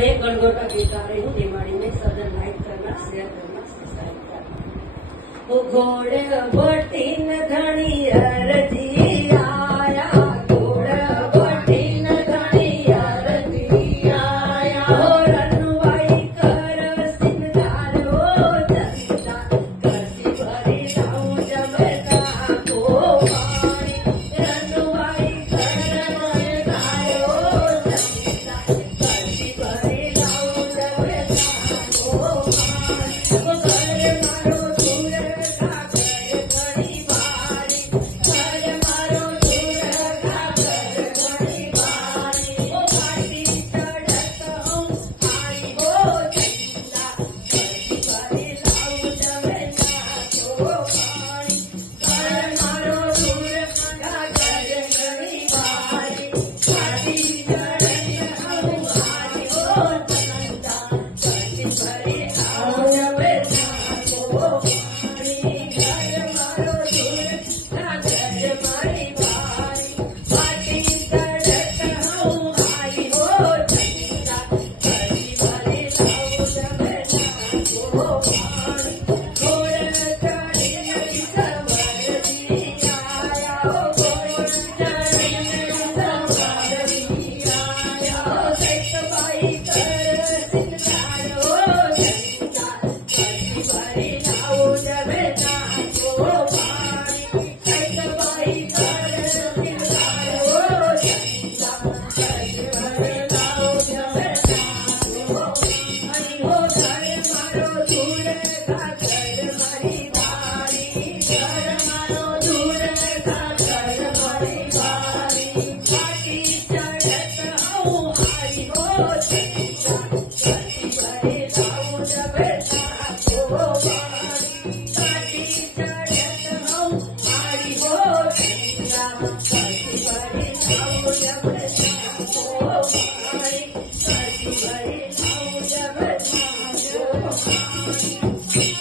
मैं गणगोटा गीत गा रही हूँ निमाड़ी में। सदन लाइक करना, शेयर करना, सब्सक्राइब करना। वो घोड़े बोटीन धनी अरजी आया, घोड़े बोटीन धनी अरजी आया। हो रनुवाई कर सिंगार हो चंदा, करसी भरी लाऊं जमता को पानी। रनुवाई कर सिंगार हो चंदा, करसी भरी लाऊं जमता को पानी। वो घर मारो दूर का घर घड़ी भारी, घर मारो दूर का घर घड़ी भारी। वो घाटी चढ़त हूँ आई हो चंदा, करसी भरी लाऊं जमता को पानी। घर मारो दूर का घर घड़ी भारी, घाटी चढ़त हूँ आई हो चंदा, करसी भरी लाऊं जमता को पानी। घर मारो दूर का घर घड़ी भारी, घाटी चढ़त हूँ आई हो चंदा, करसी भरी लाऊं जमता को पानी। घोड़े चढ़ी नदी सवर जी आया, हो घोड़े चढ़ी नदी सवर जी आया। हो सैत बाई कर सिंगार हो चंदा, करसी भरी लाऊं जमता को पानी। सैत बाई कर सिंगार हो चंदा, करसी भरी लाऊं जमता को पानी। हो घर मारो दूर का घर भरी भारी, घर मारो दूर का घर भरी भारी। घाटी चढ़त हूँ आई हो चंदा, करसी भरी लाऊं जमता को पानी। घाटी चढ़त हूँ आई हो चंदा, करसी भरी लाऊं जमता को पानी। करसी भरी लाऊं जमता को पानी।